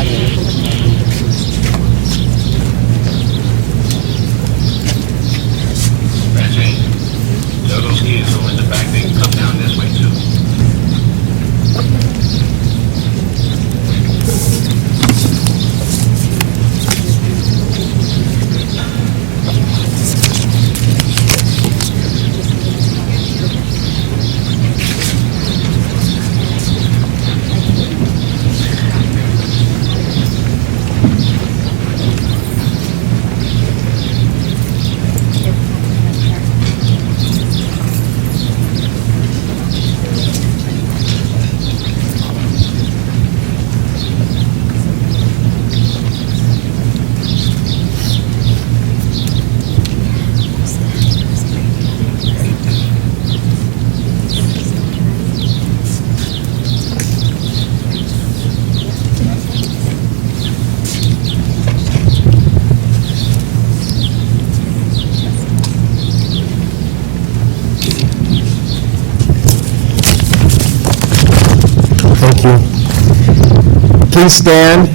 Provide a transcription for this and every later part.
Tell those kids who are in the back, they can come down this way too. Thank you. Please stand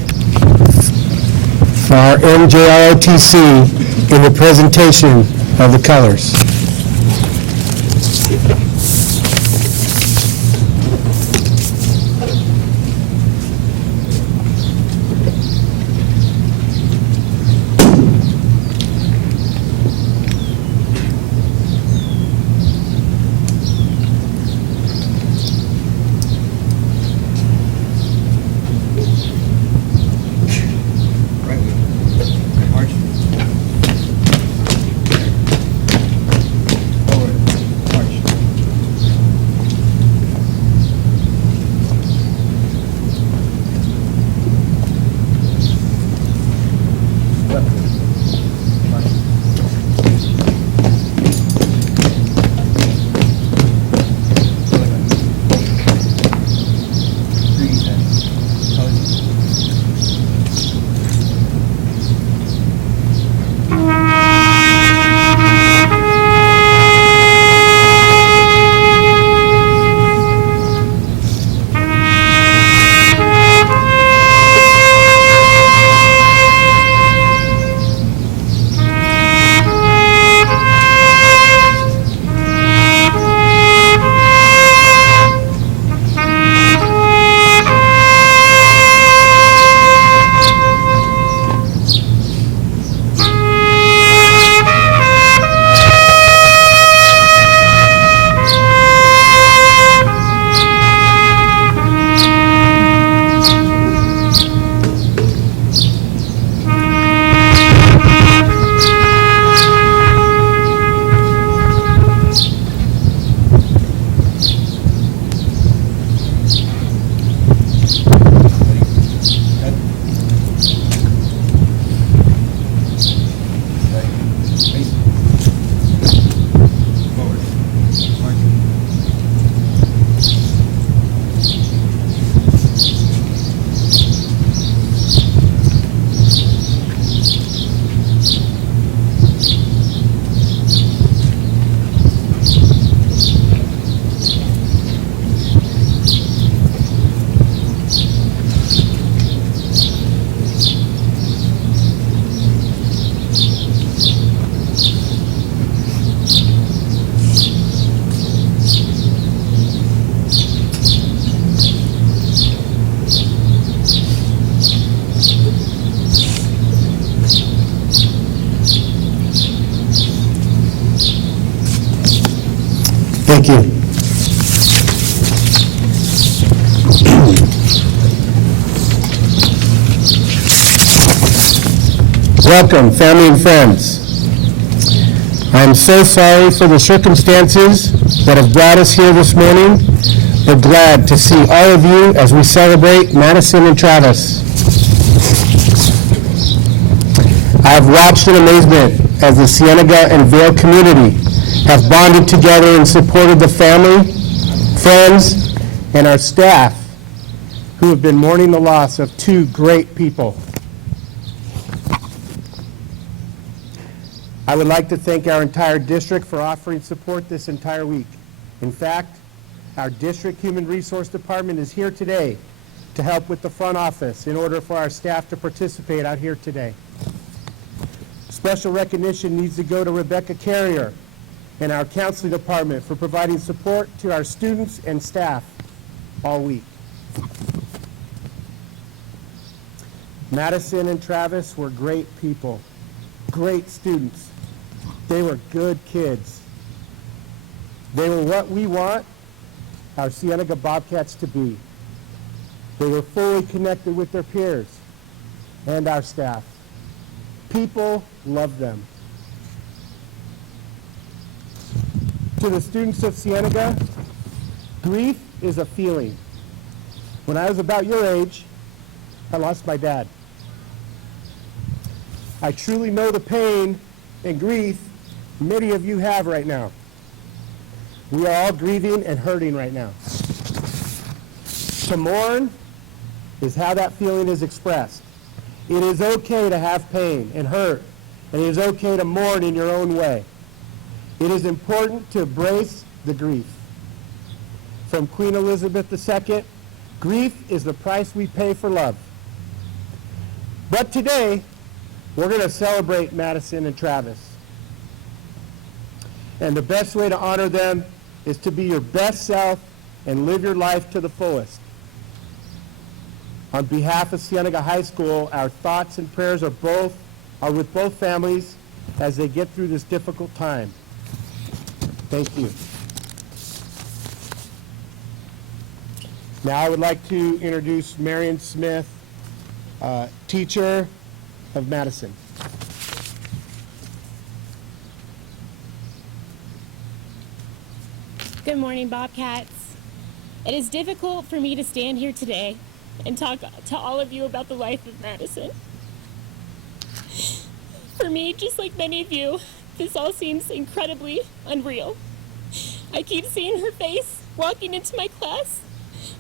for our NJROTC in the presentation of the colors. Thank you. Welcome, family and friends. I am so sorry for the circumstances that have brought us here this morning. We're glad to see all of you as we celebrate Madisyn and Travis. I have watched in amazement as the Cienega and Vale community have bonded together and supported the family, friends, and our staff who have been mourning the loss of two great people. I would like to thank our entire district for offering support this entire week. In fact, our district human resource department is here today to help with the front office in order for our staff to participate out here today. Special recognition needs to go to Rebecca Carrier and our counseling department for providing support to our students and staff all week. Madisyn and Travis were great people, great students. They were good kids. They were what we want our Cienega Bobcats to be. They were fully connected with their peers and our staff. People loved them. To the students of Cienega, grief is a feeling. When I was about your age, I lost my dad. I truly know the pain and grief many of you have right now. We are all grieving and hurting right now. To mourn is how that feeling is expressed. It is okay to have pain and hurt, and it is okay to mourn in your own way. It is important to embrace the grief. From Queen Elizabeth II, grief is the price we pay for love. But today, we're going to celebrate Madisyn and Travis. And the best way to honor them is to be your best self and live your life to the fullest. On behalf of Cienega High School, our thoughts and prayers are with both families as they get through this difficult time. Thank you. Now I would like to introduce Marion Smith, teacher of Madison. Good morning, Bobcats. It is difficult for me to stand here today and talk to all of you about the life of Madisyn. For me, just like many of you, this all seems incredibly unreal. I keep seeing her face walking into my class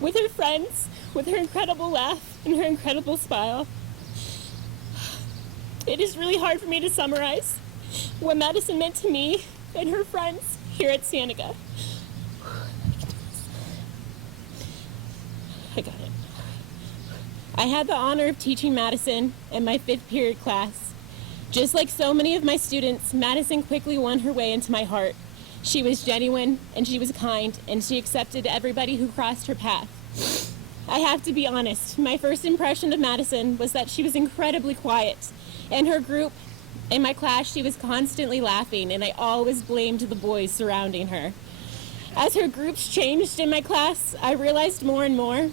with her friends, with her incredible laugh and her incredible smile. It is really hard for me to summarize what Madisyn meant to me and her friends here at Cienega. I got it. I had the honor of teaching Madisyn in my 5th period class. Just like so many of my students, Madisyn quickly won her way into my heart. She was genuine, and she was kind, and she accepted everybody who crossed her path. I have to be honest, my first impression of Madisyn was that she was incredibly quiet. In her group, in my class, she was constantly laughing, and I always blamed the boys surrounding her. As her groups changed in my class, I realized more and more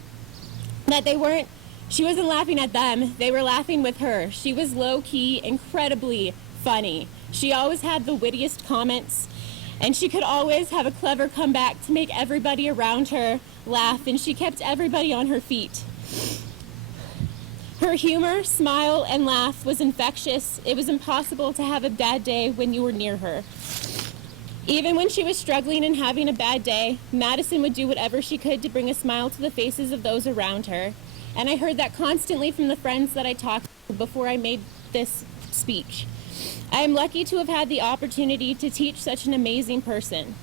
that she wasn't laughing at them, they were laughing with her. She was low-key, incredibly funny. She always had the wittiest comments, and she could always have a clever comeback to make everybody around her laugh, and she kept everybody on her feet. Her humor, smile, and laugh was infectious. It was impossible to have a bad day when you were near her. Even when she was struggling and having a bad day, Madisyn would do whatever she could to bring a smile to the faces of those around her. And I heard that constantly from the friends that I talked to before I made this speech. I am lucky to have had the opportunity to teach such an amazing person.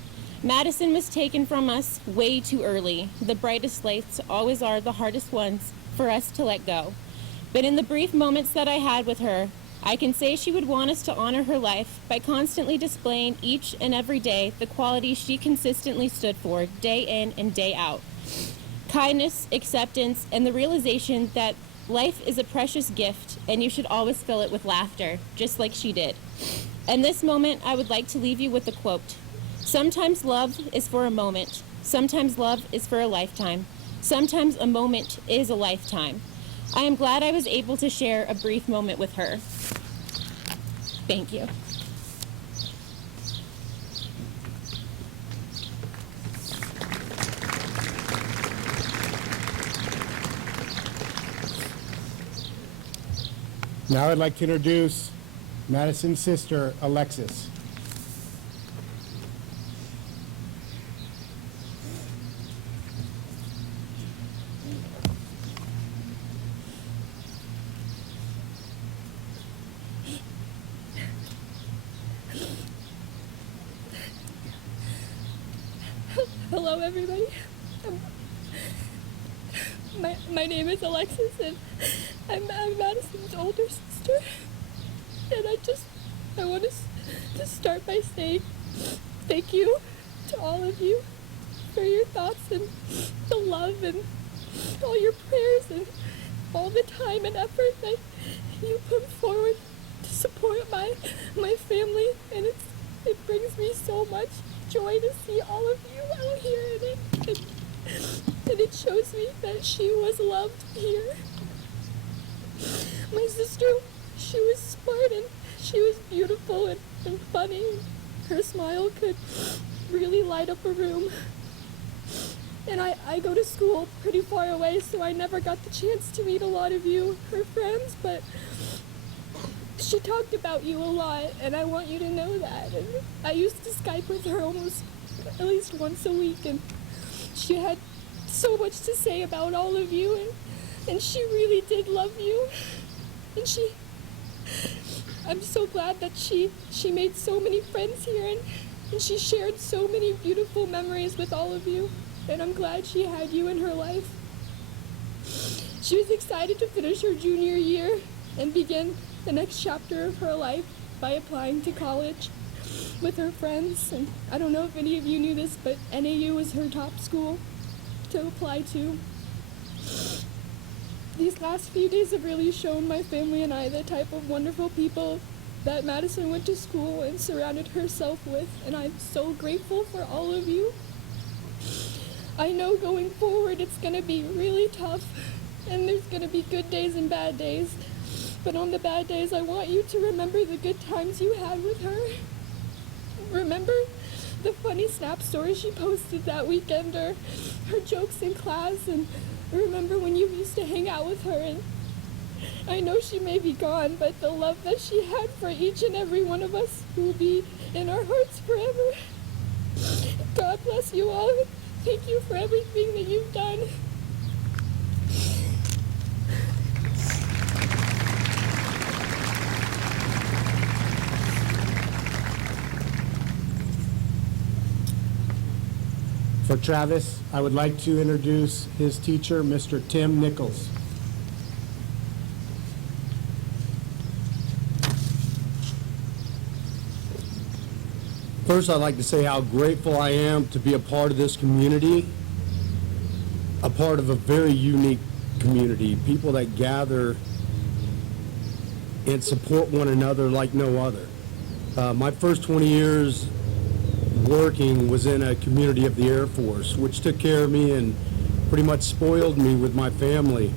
Madisyn was taken from us way too early. The brightest lights always are the hardest ones for us to let go. But in the brief moments that I had with her, I can say she would want us to honor her life by constantly displaying each and every day the qualities she consistently stood for day in and day out. Kindness, acceptance, and the realization that life is a precious gift and you should always fill it with laughter, just like she did. In this moment, I would like to leave you with a quote. Sometimes love is for a moment. Sometimes love is for a lifetime. Sometimes a moment is a lifetime. I am glad I was able to share a brief moment with her. Thank you. Now I'd like to introduce Madisyn's sister, Alexis. Hello, everybody. My name is Alexis, and I'm Madisyn's older sister. And I want to start by saying thank you to all of you for your thoughts and the love and all your prayers and all the time and effort that you put forward to support my family. And it brings me so much joy to see all of you out here, and it shows me that she was loved here. My sister, she was smart and she was beautiful and funny. Her smile could really light up a room. And I go to school pretty far away, so I never got the chance to meet a lot of you, her friends, but she talked about you a lot, and I want you to know that. And I used to Skype with her almost at least once a week, and she had so much to say about all of you, and she really did love you. And I'm so glad that she made so many friends here, and she shared so many beautiful memories with all of you, and I'm glad she had you in her life. She was excited to finish her junior year and begin the next chapter of her life by applying to college with her friends. And I don't know if any of you knew this, but NAU was her top school to apply to. These last few days have really shown my family and I the type of wonderful people that Madisyn went to school and surrounded herself with, and I'm so grateful for all of you. I know going forward it's going to be really tough, and there's going to be good days and bad days, but on the bad days I want you to remember the good times you had with her. Remember the funny Snap stories she posted that weekend, or her jokes in class, and remember when you used to hang out with her. And I know she may be gone, but the love that she had for each and every one of us will be in our hearts forever. God bless you all. Thank you for everything that you've done. For Travis, I would like to introduce his teacher, Mr. Tim Nichols. First, I'd like to say how grateful I am to be a part of this community, a part of a very unique community, people that gather and support one another like no other. My first 20 years working was in a community of the Air Force, which took care of me and pretty much spoiled me with my family.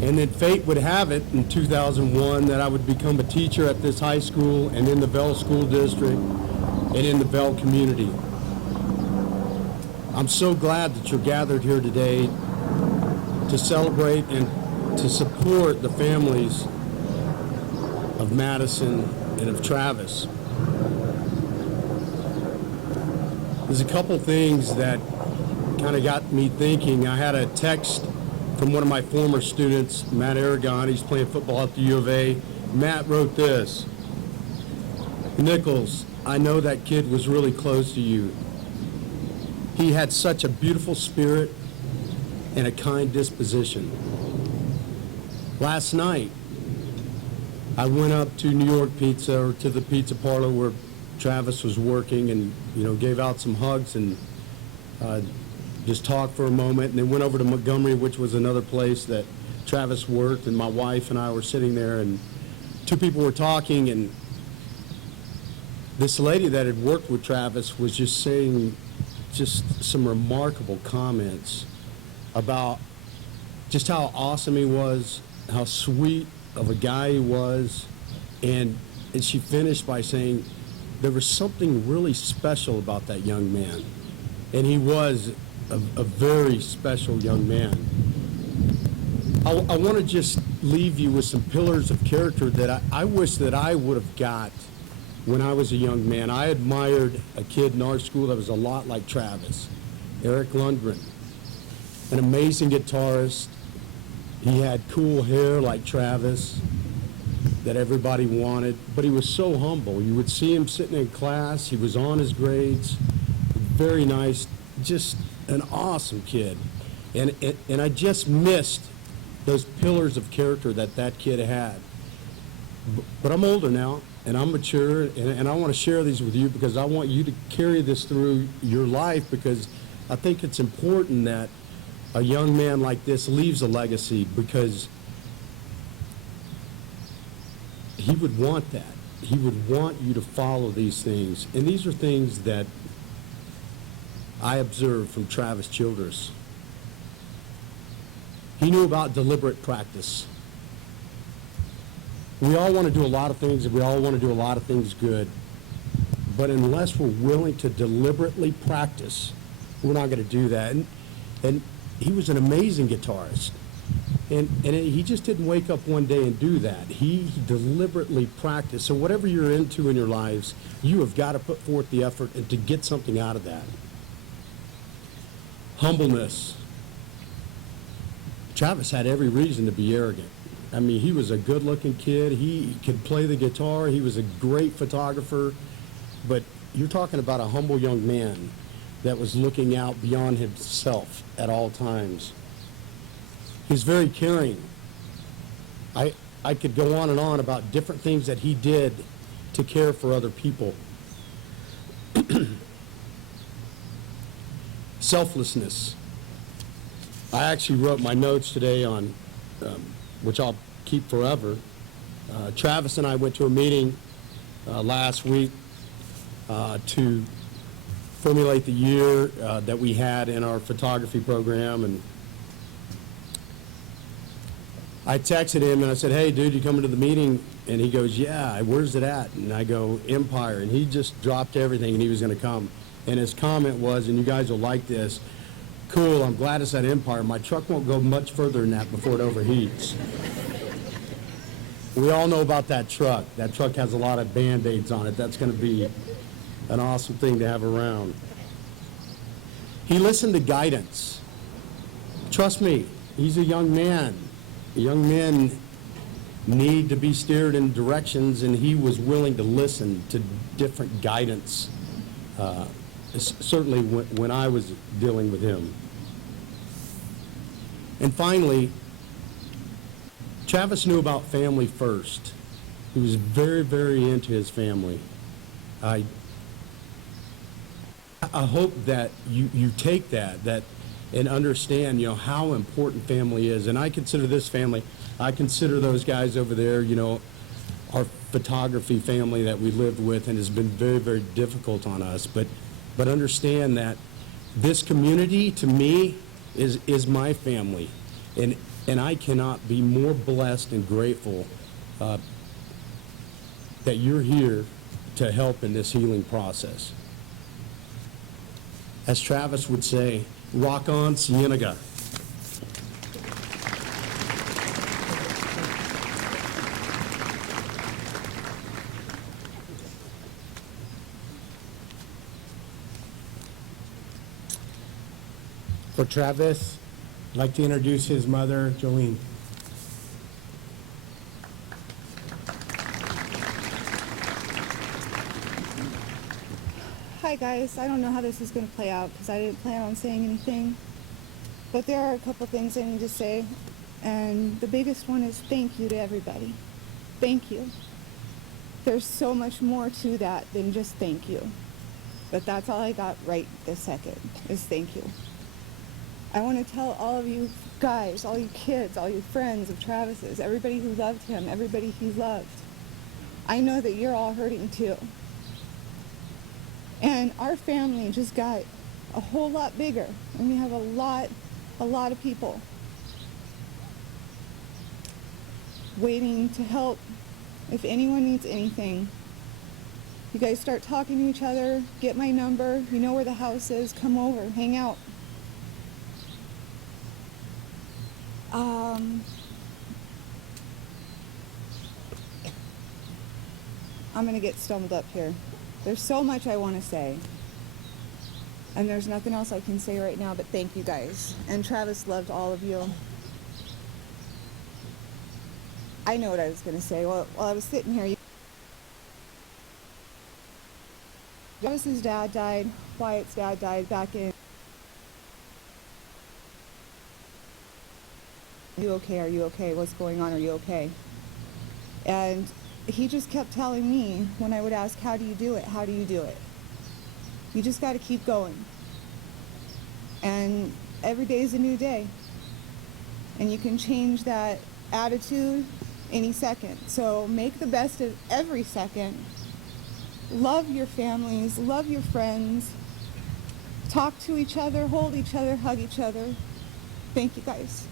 And then fate would have it in 2001 that I would become a teacher at this high school and in the Bell School District and in the Bell community. I'm so glad that you're gathered here today to celebrate and to support the families of Madisyn and of Travis. There's a couple things that kind of got me thinking. I had a text from one of my former students, Matt Aragon. He's playing football at the U of A. Matt wrote this: Nichols, I know that kid was really close to you. He had such a beautiful spirit and a kind disposition. Last night, I went up to New York Pizza, or to the pizza parlor where Travis was working, and gave out some hugs and just talked for a moment, and then went over to Montgomery, which was another place that Travis worked, and my wife and I were sitting there, and two people were talking, and this lady that had worked with Travis was just saying just some remarkable comments about just how awesome he was, how sweet of a guy he was, and she finished by saying there was something really special about that young man, and he was a very special young man. I want to just leave you with some pillars of character that I wish that I would have got when I was a young man. I admired a kid in our school that was a lot like Travis, Eric Lundgren, an amazing guitarist. He had cool hair like Travis that everybody wanted, but he was so humble. You would see him sitting in class. He was on his grades, very nice, just an awesome kid. And I just missed those pillars of character that that kid had. But I'm older now, and I'm mature, and I want to share these with you because I want you to carry this through your life, because I think it's important that a young man like this leaves a legacy, because he would want that. He would want you to follow these things. And these are things that I observed from Travis Childress. He knew about deliberate practice. We all want to do a lot of things, and we all want to do a lot of things good. But unless we're willing to deliberately practice, we're not going to do that. And he was an amazing guitarist. And he just didn't wake up one day and do that. He deliberately practiced. So whatever you're into in your lives, you have got to put forth the effort and to get something out of that. Humbleness. Travis had every reason to be arrogant. I mean, he was a good-looking kid. He could play the guitar. He was a great photographer. But you're talking about a humble young man that was looking out beyond himself at all times. He's very caring. I could go on and on about different things that he did to care for other people. Selflessness. I actually wrote my notes today on, which I'll keep forever. Travis and I went to a meeting last week to formulate the year that we had in our photography program, and I texted him and I said, "Hey, dude, you coming to the meeting?" And he goes, "Yeah, where's it at?" And I go, "Empire." And he just dropped everything and he was going to come. And his comment was, and you guys will like this, "Cool, I'm glad it's at Empire. My truck won't go much further than that before it overheats." We all know about that truck. That truck has a lot of Band-Aids on it. That's going to be an awesome thing to have around. He listened to guidance. Trust me, he's a young man. Young men need to be steered in directions, and he was willing to listen to different guidance, certainly when I was dealing with him. And finally, Travis knew about family first. He was very, very into his family. I hope that you take that and understand, how important family is. And I consider this family, I consider those guys over there, our photography family that we lived with, and has been very, very difficult on us. But understand that this community, to me, is my family. And I cannot be more blessed and grateful that you're here to help in this healing process. As Travis would say, rock on, Cienega. For Travis, I'd like to introduce his mother, Jolene. Hi guys, I don't know how this is going to play out because I didn't plan on saying anything, but there are a couple things I need to say, and the biggest one is thank you to everybody. Thank you. There's so much more to that than just thank you, but that's all I got right this second is thank you. I want to tell all of you guys, all you kids, all you friends of Travis's, everybody who loved him, everybody he loved, I know that you're all hurting too. And our family just got a whole lot bigger, and we have a lot of people waiting to help. If anyone needs anything, you guys start talking to each other, get my number, you know where the house is, come over, hang out. I'm gonna get stumbled up here. There's so much I want to say, and there's nothing else I can say right now, but thank you guys. And Travis loved all of you. I know what I was going to say. While I was sitting here, Travis's dad died, Wyatt's dad died back in you okay? Are you okay? What's going on? Are you okay? And he just kept telling me when I would ask, how do you do it? How do you do it? You just got to keep going. And every day is a new day. And you can change that attitude any second. So make the best of every second. Love your families, love your friends. Talk to each other, hold each other, hug each other. Thank you guys.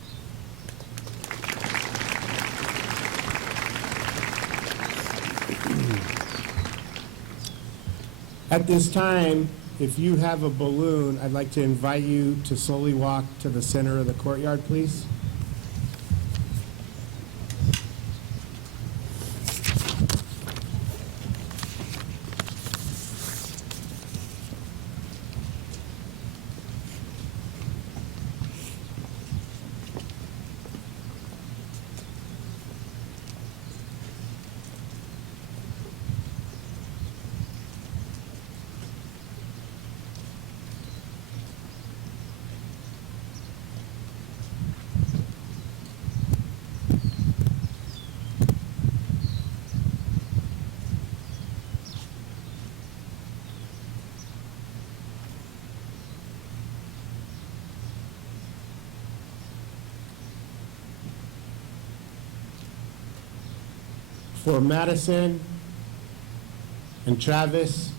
At this time, if you have a balloon, I'd like to invite you to slowly walk to the center of the courtyard, please. For Madisyn and Travis,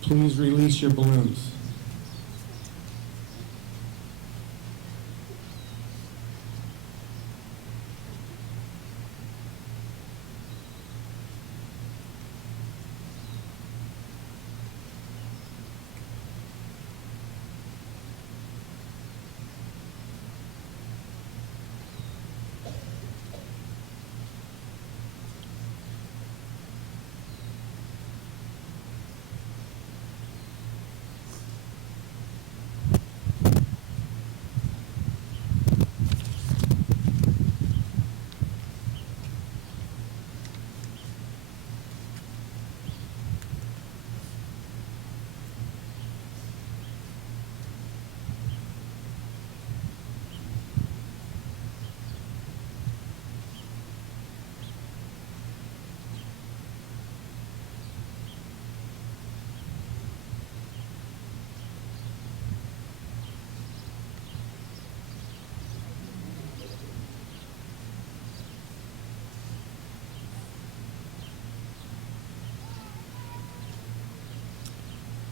please release your balloons.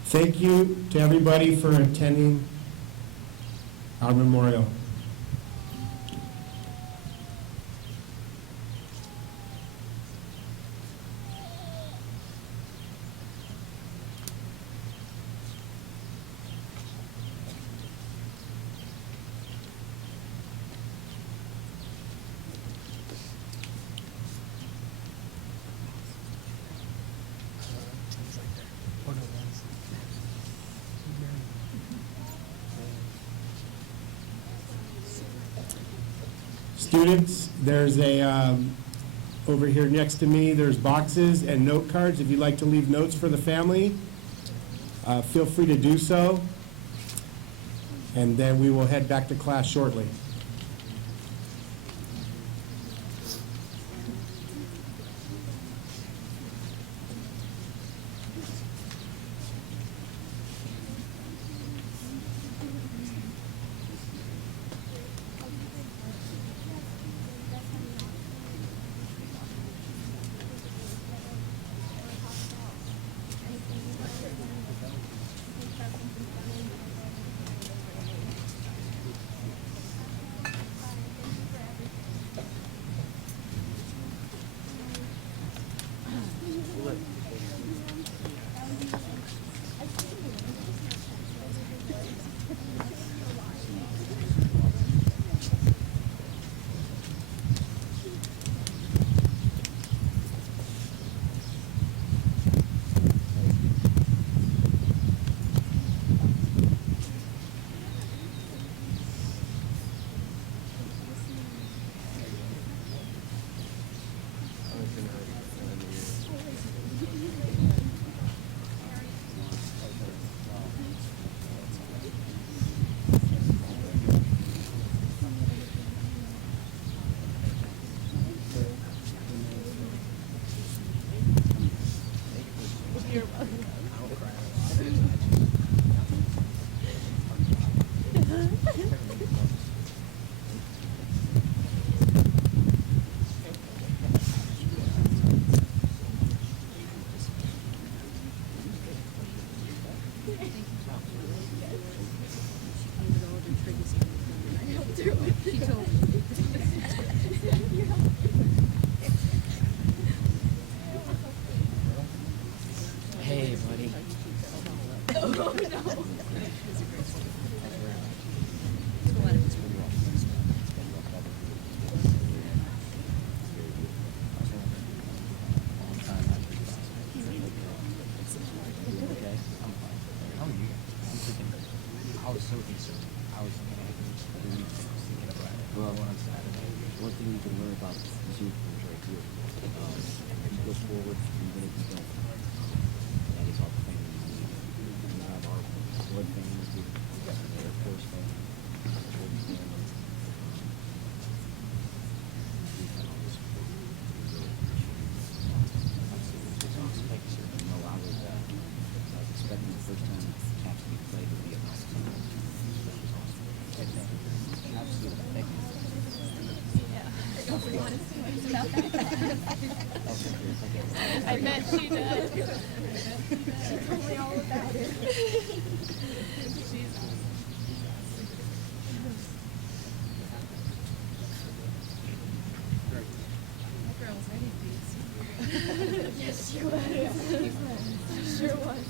Thank you to everybody for attending our memorial. Students, there's a, over here next to me, there's boxes and note cards. If you'd like to leave notes for the family, feel free to do so. And then we will head back to class shortly. everything you can learn about these youth is right here. You go forward, even if you don't. That is our family. We have our blood families here, the Air Force family, the Jordan family. We've had all this support. We really appreciate it. It's awesome. Thank you, sir. You know, I was expecting the first time Caps to be played would be at Madison. This was awesome. Absolutely. Thank you. I bet she does. She told me all about it. She's awesome. That girl was ready for you. Yes, she was. Sure was.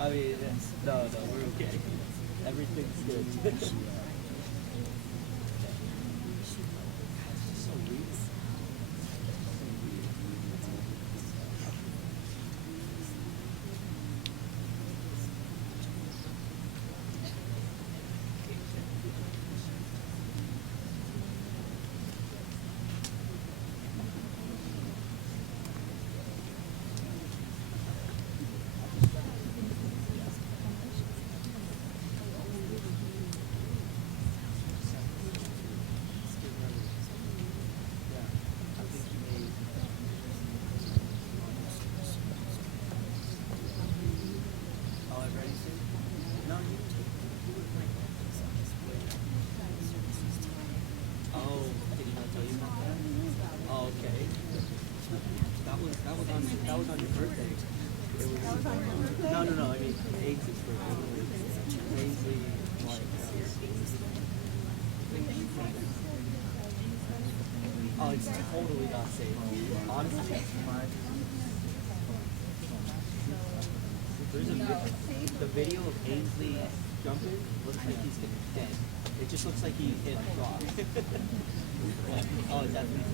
I mean, no, we're okay. Everything's good. That was on your birthday. It was, no, I mean, Ainsley's birthday. Ainsley, oh, it's totally not safe. Honestly, the video of Ainsley jumping looks like he's dead. It just looks like he hit a rock. Oh, it's definitely.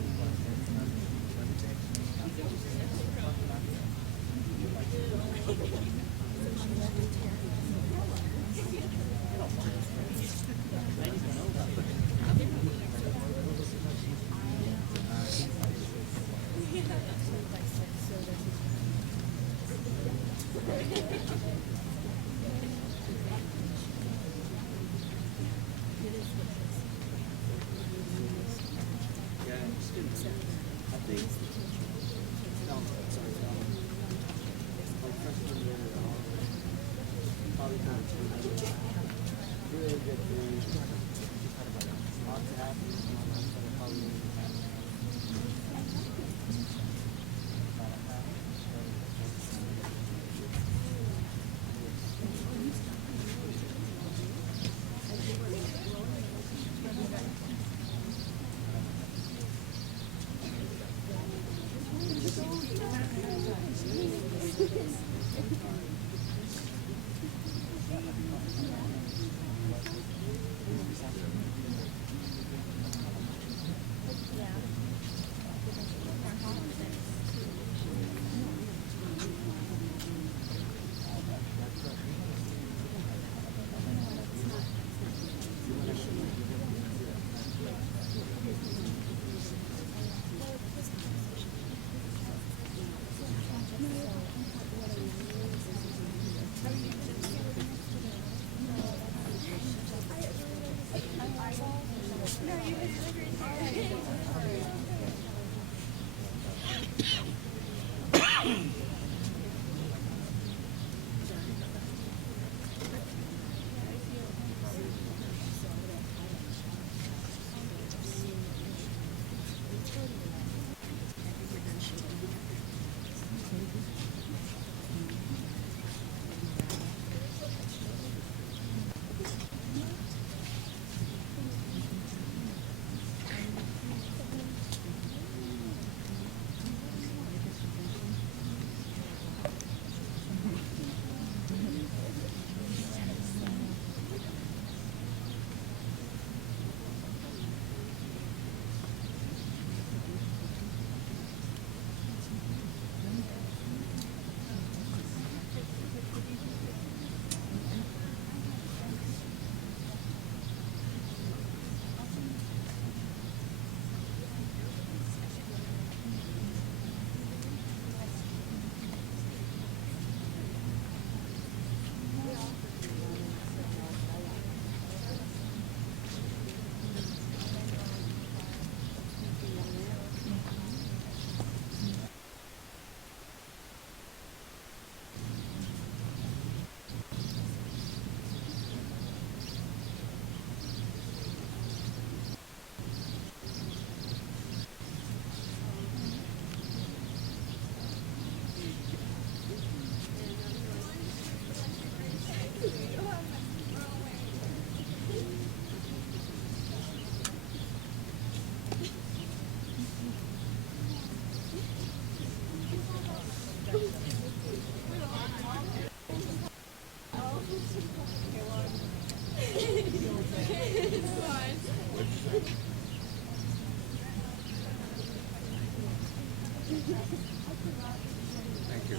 Thank you.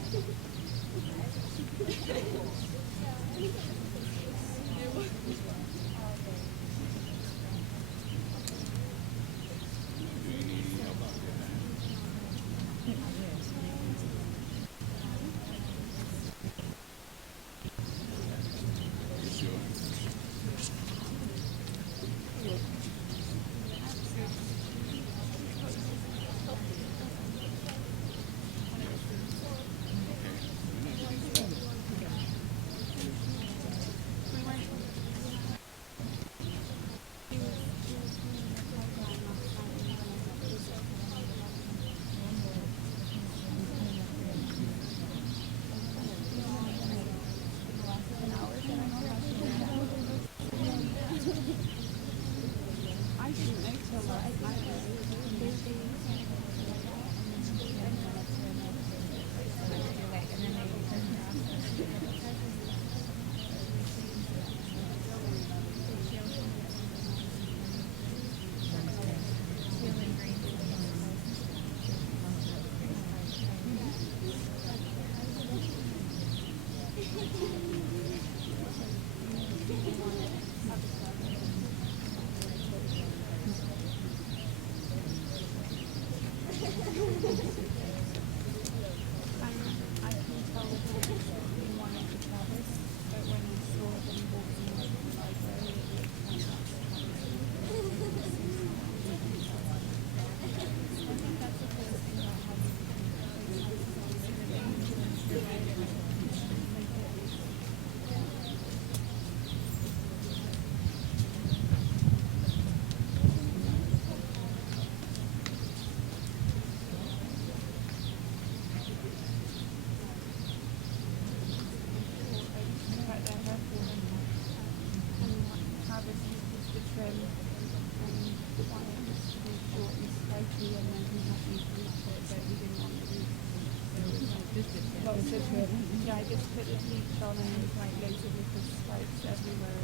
Yeah, I just put the bleach on and it's like loads of little stripes everywhere.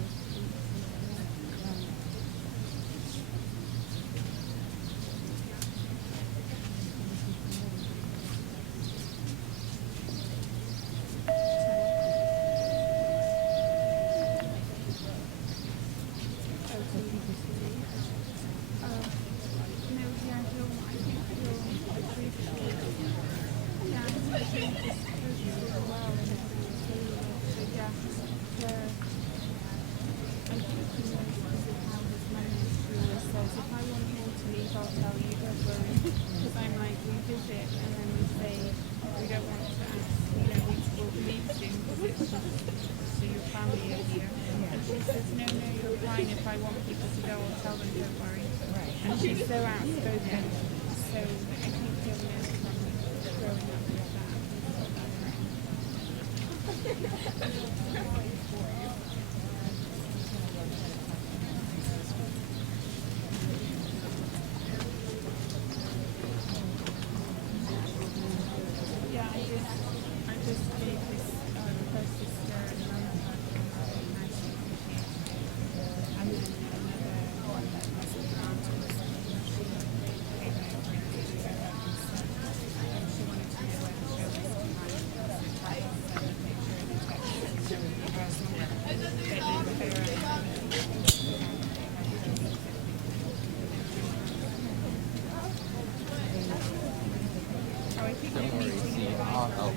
If I want people to go, I'll tell them, don't worry. Right. And she's so outspoken, so I think he'll know from growing up with that. Yeah, I just gave his first sister and mum a nice appreciation. And then another one that was around to us, she came over and did her own stuff. And she wanted to know where the show was behind the title, so I made sure the text and show it to her. But then oh, I think we're meeting in I'll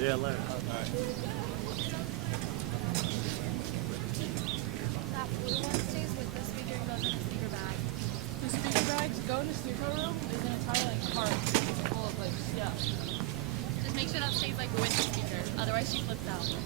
Yeah, later. That blue one stays with the speaker and goes in the speaker bag. The speaker bags go in the speaker room. There's an entire like cart full of like stuff. Just make sure that stays like with the speaker. Otherwise she flips out.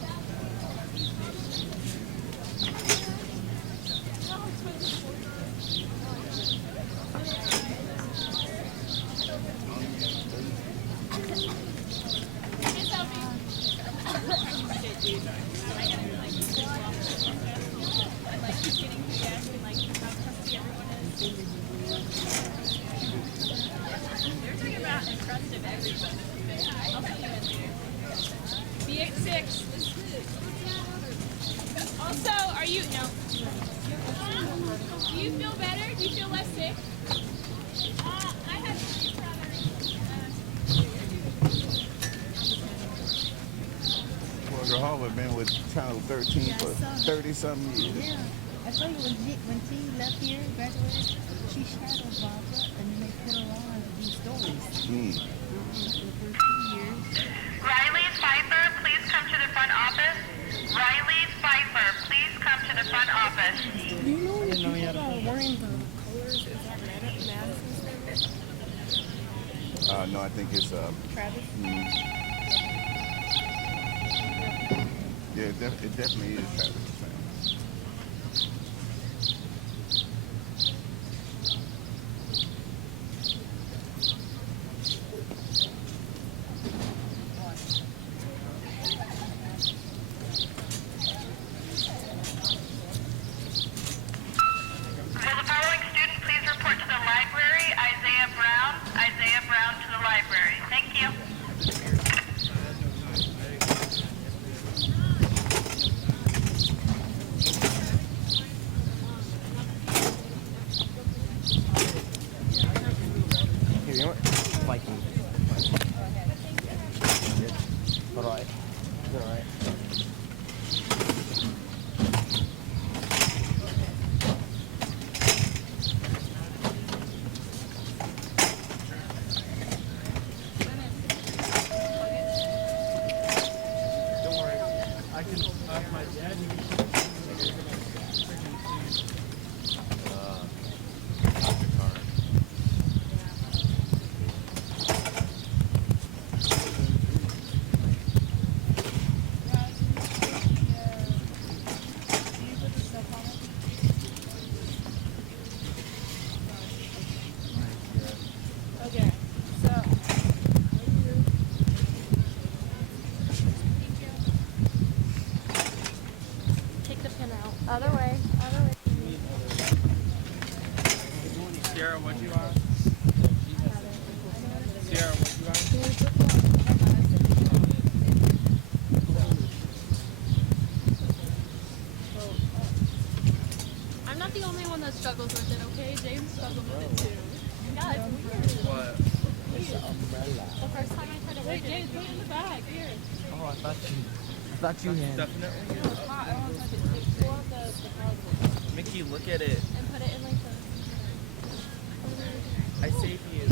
Also, are you, no. Do you feel better? Do you feel less sick? I have Walter Hall had been with Channel 13 for 30-something years. Yeah, I told you when she left here, graduated, she shadowed Barbara, and then they put her on to do stories. For 2 years. Riley Pfeiffer, please come to the front office. Riley Pfeiffer, please come to the front office. Do you know any people that are wearing the colors? Is that Madison's favorite? No, I think it's Travis? Yeah, it definitely is Travis' family. Will the following student please report to the library? Isaiah Brown. Isaiah Brown to the library. Thank you. Here, you know what? Viking. Alright. Alright. Don't worry. I can ask my dad. Okay, so. Take the pin out. Other way. Other way. Sierra, what you want? Sierra, what you want? I'm not the only one that struggles with it, okay? James struggled with it too. Yeah, it's weird. What? The first time I tried to Wait, work James, put it in the bag. Here. Oh, I thought you had. Definitely. It's hot. I don't want to touch it. Take pull out the puzzle. Mickey, look at it. and put it in like the... I saved you.